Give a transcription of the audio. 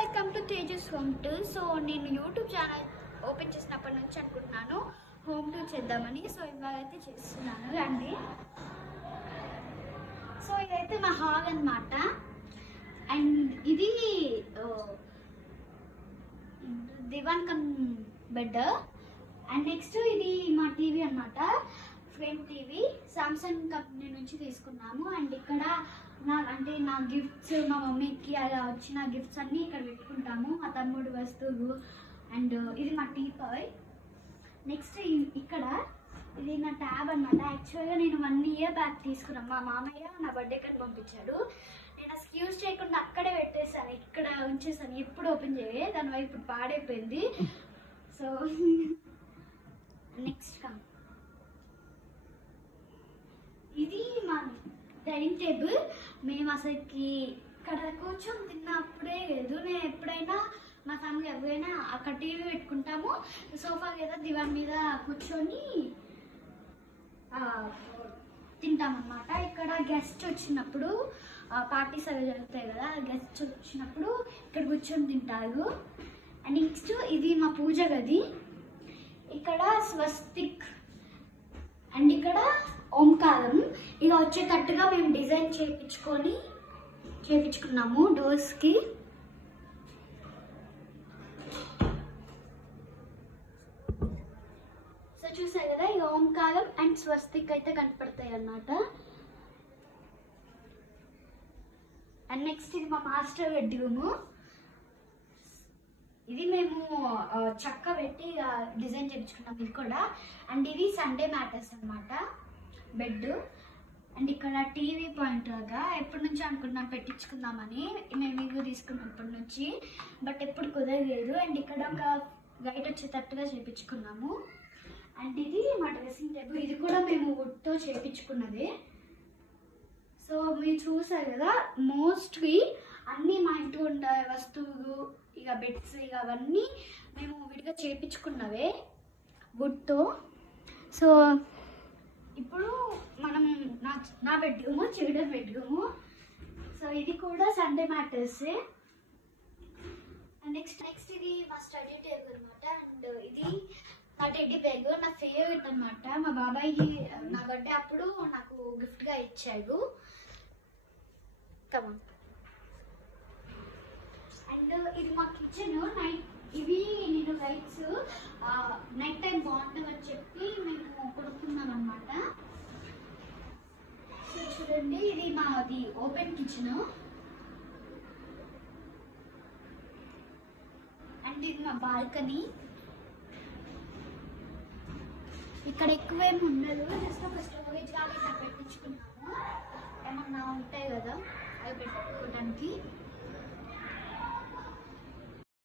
Welcome to Tejas home tour. So నేను YouTube channel open చేసినప్పటి నుంచి అనుకుంటున్నాను హోమ్ టూర్ చేద్దామని. సో ఇవాళ అయితే చేస్తున్నాను రండి. సో ఇదైతే మా హాల్ అన్నమాట. అండ్ ఇది దివాన్ కమ్ బెడ్. అండ్ నెక్స్ట్ ఇది మా టీవీ అన్నమాట, ఫ్రేమ్ టీవీ సామ్సంగ్ కంపెనీ నుంచి తీసుకున్నాము. అండ్ ఇక్కడ నా గిఫ్ట్స్, మా మమ్మీకి అలా వచ్చిన గిఫ్ట్స్ అన్నీ ఇక్కడ పెట్టుకుంటాము, మా తమ్ముడు వస్తువులు. అండ్ ఇది మా టీపాయ్. నెక్స్ట్ ఇక్కడ ఇది నా ట్యాబ్ అన్నమాట. యాక్చువల్గా నేను 1 year బ్యాక్ తీసుకున్నాను. మా మామయ్య నా బర్త్డే కని పంపించాడు. నేను అసలు యూజ్ చేయకుండా అక్కడే పెట్టేసాను, ఇక్కడ ఉంచేసాను, ఎప్పుడు ఓపెన్ చేయే దాని వైపు ఇప్పుడు పాడైపోయింది. సో నెక్స్ట్ ఇది మా డైనింగ్ టేబుల్. మేము అసలుకి ఇక్కడ కూర్చొని తిన్నప్పుడే లేదు, నేను ఎప్పుడైనా మా ఫ్యామిలీ ఎవరైనా అక్కడ టీవీ పెట్టుకుంటాము, సోఫా లేదా దివాన్ మీద కూర్చొని తింటామన్నమాట. ఇక్కడ గెస్ట్ వచ్చినప్పుడు పార్టీస్ అవి జరుగుతాయి కదా, గెస్ట్ వచ్చినప్పుడు ఇక్కడ కూర్చొని తింటారు. అండ్ నెక్స్ట్ ఇది మా పూజ గది. ఇక్కడ స్వస్తిక్ అండ్ ఇక్కడ ఓంకారం ఇలా వచ్చేటట్టుగా మేము డిజైన్ చేయించుకున్నాము డోర్స్కి. సో చూసారు కదా, ఈ ఓంకారం అండ్ స్వస్తిక్ అయితే కనపడతాయి అన్నమాట. అండ్ నెక్స్ట్ ఇది మా మాస్టర్ బెడ్రూమ్. ఇది మేము చక్క పెట్టి డిజైన్ చేయించుకున్నాం ఇది కూడా. అండ్ ఇది సండే మ్యాటర్స్ అన్నమాట బెడ్. అండ్ ఇక్కడ టీవీ పాయింట్ లాగా ఎప్పటి నుంచి అనుకున్నాం పెట్టించుకుందామని, మేము ఇవి తీసుకున్నాం ఇప్పటి నుంచి, బట్ ఎప్పుడు కుదరలేదు. అండ్ ఇక్కడ ఒక లైట్ వచ్చేటట్టుగా చేయించుకున్నాము. అండ్ ఇది మా డ్రెస్సింగ్ టేబుల్, ఇది కూడా మేము వుడ్తో చేయించుకున్నదే. సో మీరు చూసారు కదా, మోస్ట్లీ అన్నీ మా ఇంట్లో ఉండే వస్తువులు, ఇక బెడ్స్, ఇక అవన్నీ మేము విడిగా చేయించుకున్నవే వుడ్తో. సో ఇప్పుడు మనం నా బెడ్రూము, చిల్డ్రన్ బెడ్రూము. సో ఇది కూడా సండే మ్యాటర్సే. నెక్స్ట్ ఇది మా స్టడీ టేబుల్ అనమాట. అండ్ ఇది నా టెడ్డీ బ్యాగ్, నా ఫేవరెట్ అనమాట. మా బాబాయ్ నా బర్త్డే అప్పుడు నాకు గిఫ్ట్గా ఇచ్చాడు. కమా. అండ్ ఇది మా కిచెన్. ఇవి నేను లైట్స్ నైట్ టైం బాగుంటుందని చెప్పి మేము కొనుక్కున్నాం అనమాట. సో చూడండి, ఇది మాది ఓపెన్ కిచెన్. అండ్ ఇది మా బాల్కనీ. ఇక్కడ ఎక్కువేమి ఉండదు, జస్ట్ ఒక స్టోరేజ్ లాగా ఇక్కడ పెట్టించుకున్నాము, ఏమన్నా ఉంటాయి కదా అవి పెట్టుకోవడానికి.